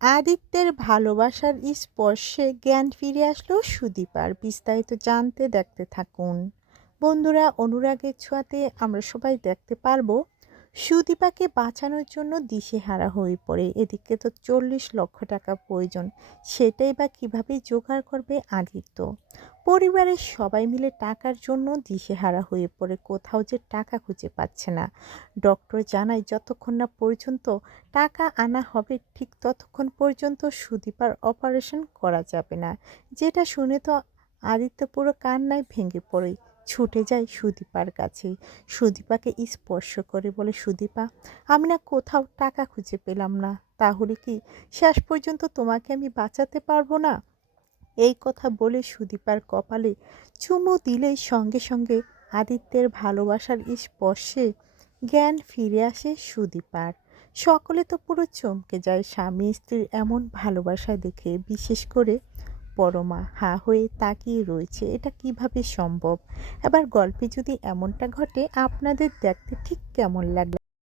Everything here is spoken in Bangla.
আদিত্যের ভালোবাসার স্পর্শে জ্ঞান ফিরে আসলো সুদীপার। বিস্তারিত জানতে দেখতে থাকুন। বন্ধুরা, অনুরাগের ছোঁয়াতে আমরা সবাই দেখতে পারবো সুদীপাকে বাঁচানোর জন্য দিশেহারা হয়ে পড়ে। এদিকে তো 40 লক্ষ টাকা প্রয়োজন, সেটাই বা কিভাবে জোগাড় করবে আদিত্য। পরিবারের সবাই মিলে টাকার জন্য দিশেহারা হয়ে পড়ে, কোথাও যে টাকা খুঁজে পাচ্ছে না। ডক্টর জানায় যতক্ষণ না পর্যন্ত টাকা আনা হবে ঠিক ততক্ষণ পর্যন্ত সুদীপার অপারেশন করা যাবে না। যেটা শুনে তো আদিত্য পুরো কান্নায় ভেঙে পড়ে, ছুটে যায় সুদীপার কাছে। সুদীপাকে স্পর্শ করে বলে, সুদীপা, আমি না কোথাও টাকা খুঁজে পেলাম না, তাহলে কি শেষ পর্যন্ত তোমাকে আমি বাঁচাতে পারবো না? এই কথা বলে সুদীপার কপালে চুমু দিলেই সঙ্গে সঙ্গে আদিত্যের ভালোবাসার স্পর্শে জ্ঞান ফিরে আসে সুদীপার। সকলে তো পুরো চমকে যায় স্বামী স্ত্রীর এমন ভালোবাসা দেখে। বিশেষ করে পরমা হা হয়ে তাকিয়ে রয়েছে, এটা কিভাবে সম্ভব। এবার গল্পে যদি এমনটা ঘটে, আপনাদের দেখতে ঠিক কেমন লাগবে?